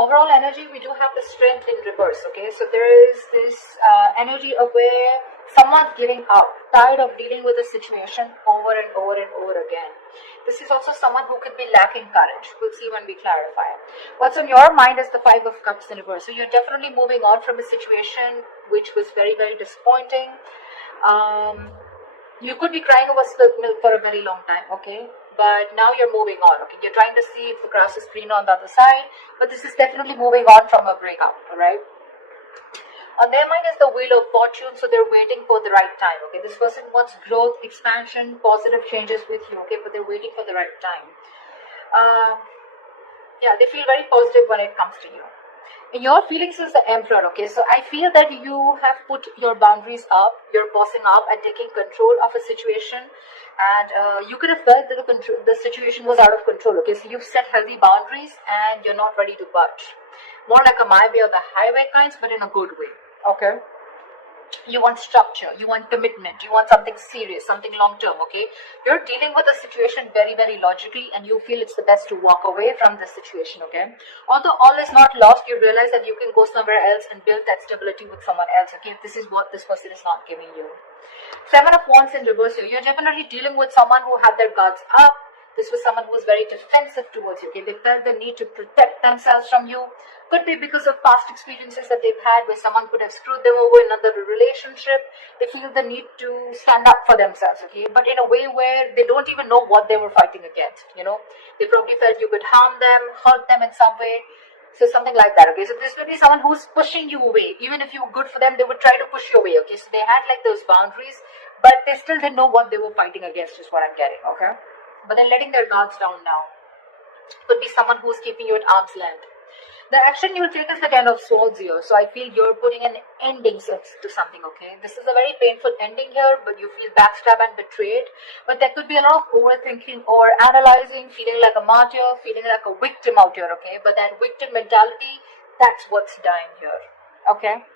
overall energy, we do have the strength in reverse. Okay, so there is this energy of where someone's giving up, tired of dealing with a situation over and over and over again. This is also someone who could be lacking courage. We'll see when we clarify. What's on your mind is the Five of Cups in reverse. So you're definitely moving on from a situation which was very, very disappointing. You could be crying over spilt milk for a very long time, okay? But now you're moving on, okay? You're trying to see if the grass is greener on the other side, but this is definitely moving on from a breakup, alright? On their mind is the Wheel of Fortune, so they're waiting for the right time, okay? This person wants growth, expansion, positive changes with you, okay? But they're waiting for the right time. Yeah, they feel very positive when it comes to you. In your feelings is the Emperor, okay? So I feel that you have put your boundaries up, you're bossing up and taking control of a situation, and you could have felt that the situation was out of control, okay? So you've set healthy boundaries and you're not ready to budge. More like a my way or the highway kinds, but in a good way, okay? You want structure, you want commitment, you want something serious, something long term, okay? You're dealing with the situation very, very logically, and you feel it's the best to walk away from this situation, okay? Although all is not lost, you realize that you can go somewhere else and build that stability with someone else, okay? If this is what this person is not giving you. Seven of Wands in reverse here. You're definitely dealing with someone who had their guards up. This was someone who was very defensive towards you, okay? They felt the need to protect themselves from you. Could be because of past experiences that they've had where someone could have screwed them over in another relationship. They feel the need to stand up for themselves, okay? But in a way where they don't even know what they were fighting against, you know? They probably felt you could harm them, hurt them in some way. So something like that, okay? So there's going to be someone who's pushing you away. Even if you were good for them, they would try to push you away, okay? So they had like those boundaries, but they still didn't know what they were fighting against is what I'm getting, okay? But then letting their guards down now. Could be someone who's keeping you at arm's length. The action you'll take is the Ten of Swords here. So I feel you're putting an ending to something, okay? This is a very painful ending here, but you feel backstabbed and betrayed. But there could be a lot of overthinking or analyzing, feeling like a martyr, feeling like a victim out here, okay? But that victim mentality, that's what's dying here, okay?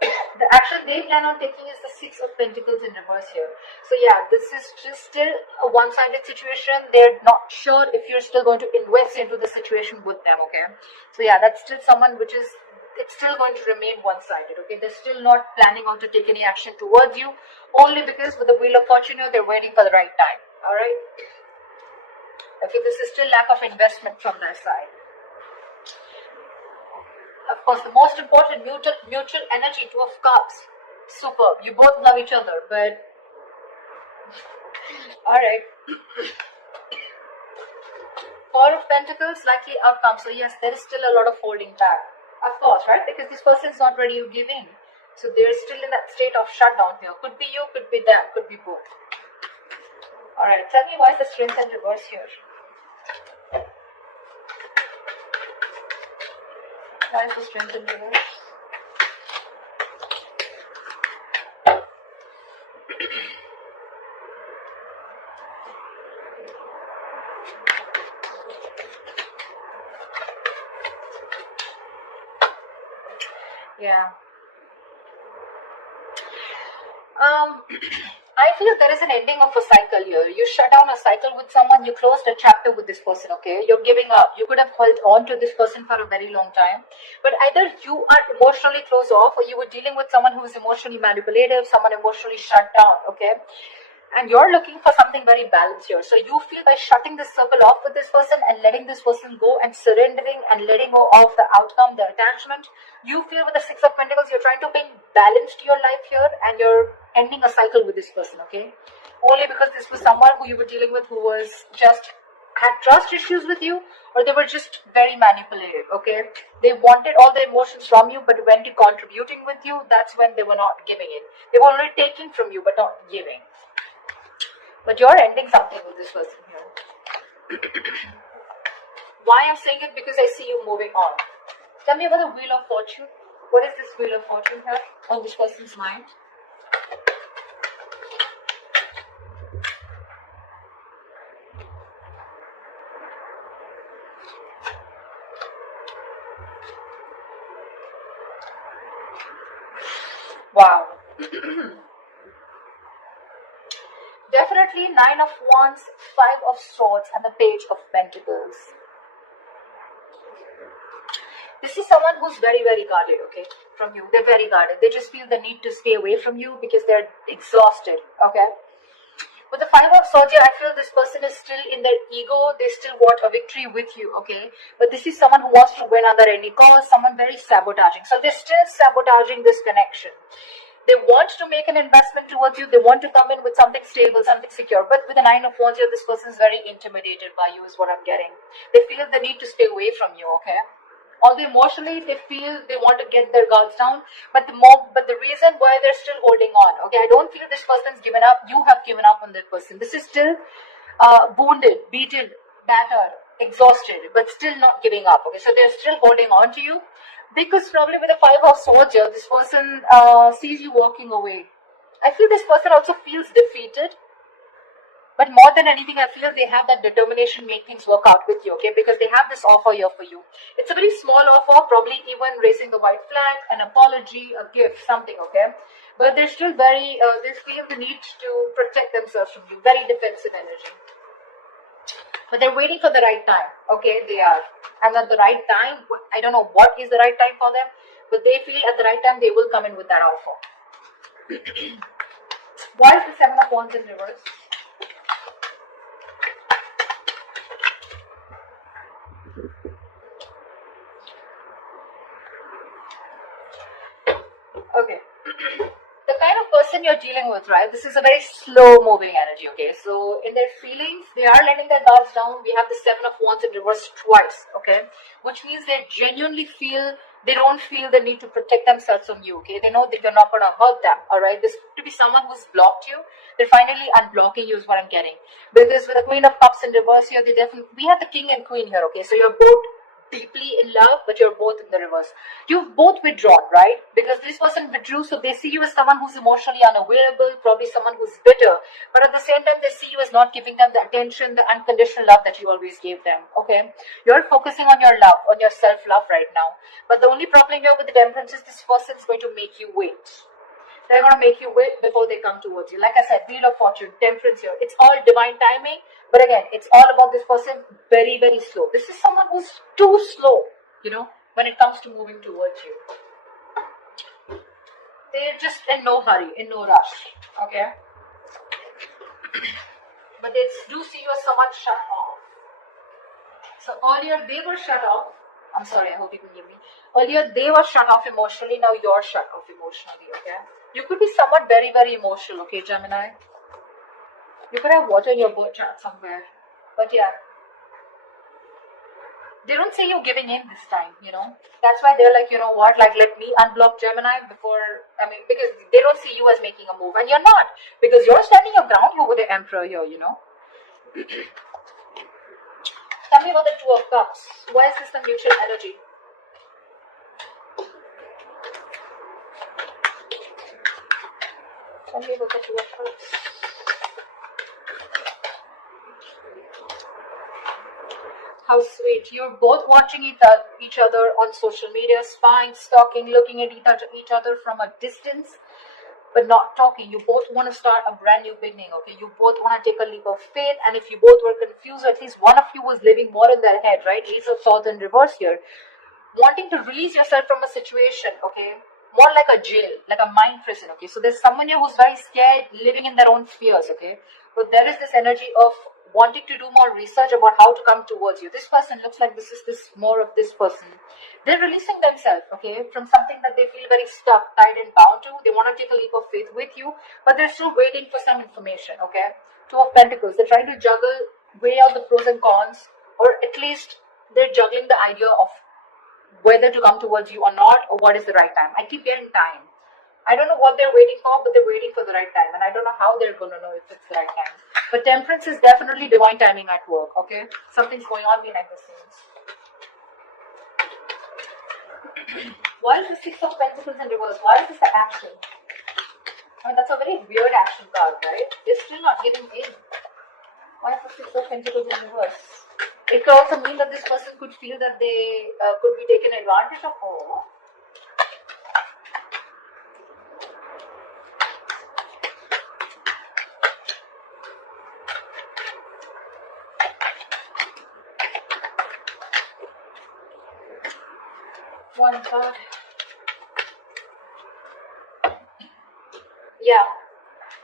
The action they plan on taking is the Six of Pentacles in reverse here. So yeah, this is just still a one-sided situation. They're not sure if you're still going to invest into the situation with them, okay? So yeah, that's still someone which is, it's still going to remain one-sided, okay? They're still not planning on to take any action towards you, only because with the Wheel of Fortune here, they're waiting for the right time, alright? Okay, this is still lack of investment from their side. Of course, the most important mutual energy, Two of Cups. Superb. You both love each other, but alright. Four of Pentacles, likely outcome. So yes, there is still a lot of holding back. Of course, right? Because this person is not ready to give in. So they're still in that state of shutdown here. Could be you, could be them, could be both. Alright, tell me why is the Strength in reverse here? Why is the Strength in reverse? Yeah. I feel there is an ending of a cycle here. You shut down a cycle with someone, you closed a chapter with this person, okay? You're giving up. You could have held on to this person for a very long time. But either you are emotionally closed off or you were dealing with someone who is emotionally manipulative, someone emotionally shut down, okay? And you're looking for something very balanced here. So you feel by shutting this circle off with this person and letting this person go and surrendering and letting go of the outcome, the attachment, you feel with the Six of Pentacles, you're trying to bring balance to your life here and you're ending a cycle with this person, okay? Only because this was someone who you were dealing with who was just had trust issues with you, or they were just very manipulative, okay? They wanted all the emotions from you, but when to contributing with you, that's when they were not giving it. They were only taking from you, but not giving. But you're ending something with this person here. Why I'm saying it? Because I see you moving on. Tell me about the Wheel of Fortune. What is this Wheel of Fortune here on this person's mind? Wow. Definitely Nine of Wands, Five of Swords, and the Page of Pentacles. This is someone who's very, very guarded, okay, from you. They're very guarded. They just feel the need to stay away from you because they're exhausted, okay. With the Five of Swords here, I feel this person is still in their ego. They still want a victory with you, okay? But this is someone who wants to win under any cost, someone very sabotaging. So they're still sabotaging this connection. They want to make an investment towards you. They want to come in with something stable, something secure. But with the Nine of Wands here, this person is very intimidated by you is what I'm getting. They feel the need to stay away from you, okay? Although emotionally they feel they want to get their guards down, but the reason why they're still holding on, okay, I don't feel this person's given up. You have given up on that person. This is still wounded, beaten, battered, exhausted, but still not giving up, okay. So they're still holding on to you because probably with the Five of Swords here, this person sees you walking away. I feel this person also feels defeated. But more than anything, I feel they have that determination to make things work out with you, okay? Because they have this offer here for you. It's a very small offer, probably even raising the white flag, an apology, a gift, something, okay? But they're still very, they feel the need to protect themselves from you. Very defensive energy. But they're waiting for the right time, okay? They are. And at the right time, I don't know what is the right time for them, but they feel at the right time they will come in with that offer. Why is the Seven of Wands in reverse? Okay. The kind of person you're dealing with, right? This is a very slow moving energy, okay? So in their feelings, they are letting their guards down. We have the Seven of Wands in reverse twice, okay? Which means they genuinely feel, they don't feel the need to protect themselves from you, okay? They know that you're not going to hurt them, all right? This could be someone who's blocked you. They're finally unblocking you is what I'm getting. Because with the Queen of Cups in reverse here, they definitely, we have the King and Queen here, okay? So you're both deeply in love, but you're both in the reverse. You've both withdrawn, right? Because this person withdrew, so they see you as someone who's emotionally unavailable, probably someone who's bitter, but at the same time they see you as not giving them the attention, the unconditional love that you always gave them, okay? You're focusing on your love, on your self-love right now, but the only problem here with the Temperance is this person is going to make you wait. They're going to make you wait before they come towards you. Like I said, Wheel of Fortune, Temperance here. It's all divine timing. But again, it's all about this person very, very slow. This is someone who's too slow, you know, when it comes to moving towards you. They're just in no hurry, in no rush, okay? But they do see you as someone shut off. So earlier they were shut off. I'm sorry, I hope you can hear me. Earlier they were shut off emotionally, now you're shut off emotionally, okay? You could be someone very, very emotional, okay, Gemini? You could have water in your birth chart somewhere. But yeah. They don't see you giving in this time, you know. That's why they're like, you know what, like let me unblock Gemini before, because they don't see you as making a move. And you're not. Because you're standing your ground here with the Emperor here, you know. Tell me about the Two of Cups. Why is this the mutual energy? Tell me about the Two of Cups. How sweet. You're both watching each other on social media, spying, stalking, looking at each other from a distance, but not talking. You both want to start a brand new beginning, okay? You both want to take a leap of faith, and if you both were confused, at least one of you was living more in their head, right? Ace of Swords in reverse here. Wanting to release yourself from a situation, okay? More like a jail, like a mind prison, okay? So there's someone here who's very scared, living in their own fears, okay? But there is this energy of wanting to do more research about how to come towards you. This person looks like this more of this person. They're releasing themselves, okay, from something that they feel very stuck, tied and bound to. They want to take a leap of faith with you, but they're still waiting for some information, okay? Two of Pentacles. They're trying to juggle, weigh out the pros and cons, or at least they're juggling the idea of whether to come towards you or not, or what is the right time. I keep getting time. I don't know what they're waiting for, but they're waiting for the right time. And I don't know how they're going to know if it's the right time. But Temperance is definitely divine timing at work, okay? Something's going on behind the scenes. Why is the Six of Pentacles in reverse? Why is this the action? That's a very weird action card, right? They're still not giving in. Why is the Six of Pentacles in reverse? It could also mean that this person could feel that they could be taken advantage of. Oh. One card. Yeah.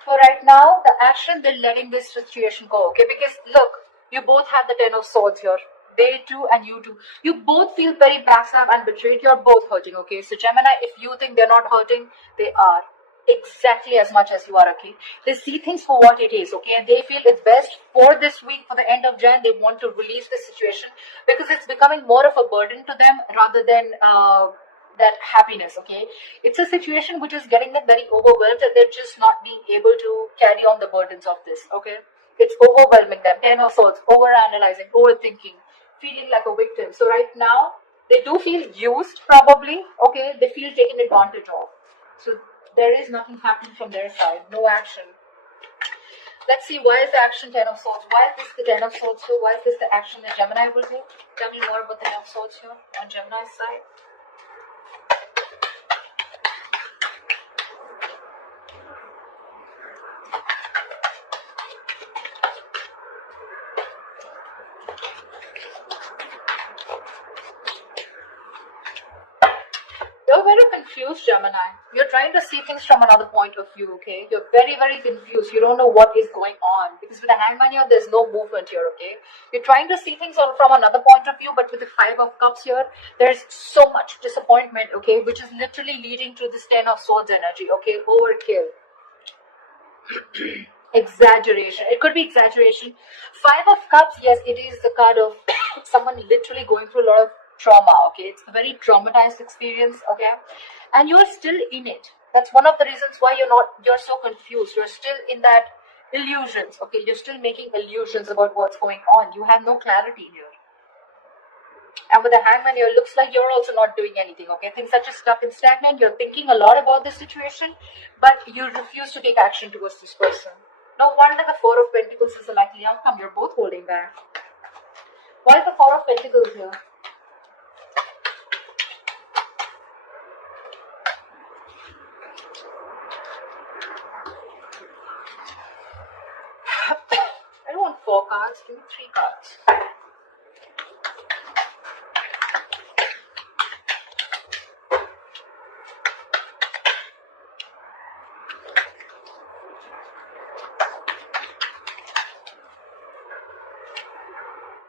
So right now, the action, they're letting this situation go, okay? Because look, you both have the Ten of Swords here. They too and you too. You both feel very backstabbed and betrayed. You're both hurting, okay? So Gemini, if you think they're not hurting, they are. Exactly as much as you are, okay? They see things for what it is, okay? And they feel it's best for this week, for the end of Jan, they want to release the situation because it's becoming more of a burden to them rather than that happiness, okay? It's a situation which is getting them very overwhelmed and they're just not being able to carry on the burdens of this, okay? It's overwhelming them. Ten of Swords, overanalyzing, overthinking, feeling like a victim. So right now, they do feel used probably, okay? They feel taken advantage of. So there is nothing happening from their side, no action. Let's see, why is the action Ten of Swords? Why is this the Ten of Swords here? Why is this the action that Gemini will do? Tell me more about the Ten of Swords here on Gemini's side. You're very confused, Gemini. You're trying to see things from another point of view, okay? You're very, very confused. You don't know what is going on. Because with the Hangman here, there's no movement here, okay? You're trying to see things from another point of view, but with the Five of Cups here, there's so much disappointment, okay? Which is literally leading to this Ten of Swords energy, okay? Overkill. Exaggeration. It could be exaggeration. Five of Cups, yes, it is the card of someone literally going through a lot of trauma, okay? It's a very traumatized experience, okay? And you're still in it. That's one of the reasons why you're so confused. You're still in that illusions, okay? You're still making illusions about what's going on. You have no clarity here. And with the Hangman here, looks like you're also not doing anything, okay? Things are just stuck and stagnant. You're thinking a lot about this situation, but you refuse to take action towards this person. No wonder the Four of Pentacles is a likely outcome. You're both holding back. Why is the Four of Pentacles here? I don't want 4 cards, give me 3 cards.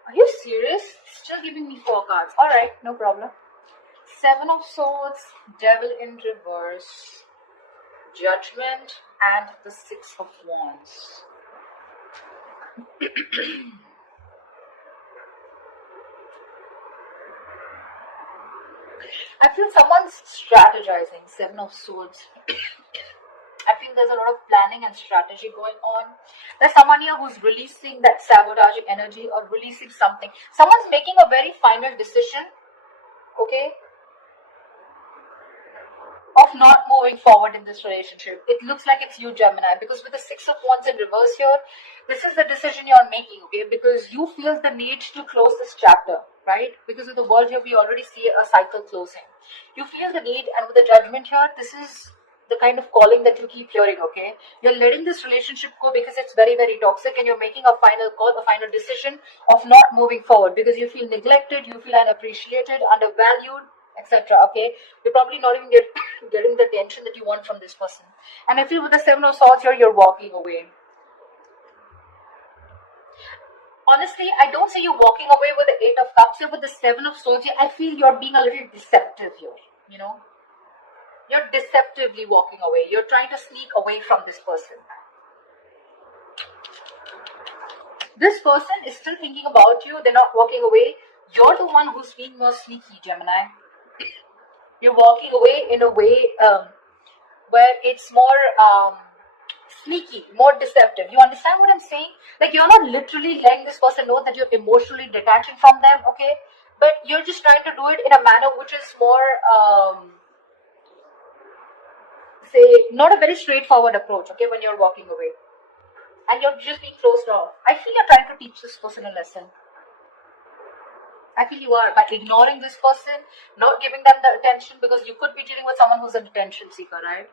Are you serious? Still giving me 4 cards. Alright, no problem. 7 of Swords, Devil in reverse, Judgment, and the 6 of Wands. I feel someone's strategizing. 7 of Swords. I feel there's a lot of planning and strategy going on. There's someone here who's releasing that sabotaging energy or releasing something. Someone's making a very final decision, okay, of not moving forward in this relationship. It looks like it's you, Gemini, because with the 6 of Wands in reverse here, this is the decision you're making, okay, because you feel the need to close this chapter, right? Because with the World here, we already see a cycle closing. You feel the need, and with the Judgment here, this is the kind of calling that you keep hearing, okay? You're letting this relationship go because it's very, very toxic, and you're making a final call, a final decision of not moving forward because you feel neglected, you feel unappreciated, undervalued, etc. Okay, you're probably not even getting the attention that you want from this person. And I feel with the 7 of Swords here, you're walking away. Honestly, I don't see you walking away with the 8 of Cups here. With the 7 of Swords here, I feel you're being a little deceptive here, you know. You're deceptively walking away. You're trying to sneak away from this person. This person is still thinking about you. They're not walking away. You're the one who's being more sneaky, Gemini. You're walking away in a way where it's more sneaky, more deceptive. You understand what I'm saying? Like, you're not literally letting this person know that you're emotionally detaching from them, okay? But you're just trying to do it in a manner which is more, say, not a very straightforward approach, okay, when you're walking away. And you're just being closed off. I feel you're trying to teach this person a lesson. I feel you are, by ignoring this person, not giving them the attention, because you could be dealing with someone who's an attention seeker, right?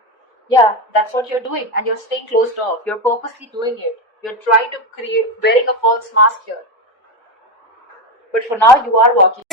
Yeah, that's what you're doing, and you're staying closed off. You're purposely doing it. You're trying to create, wearing a false mask here. But for now, you are walking.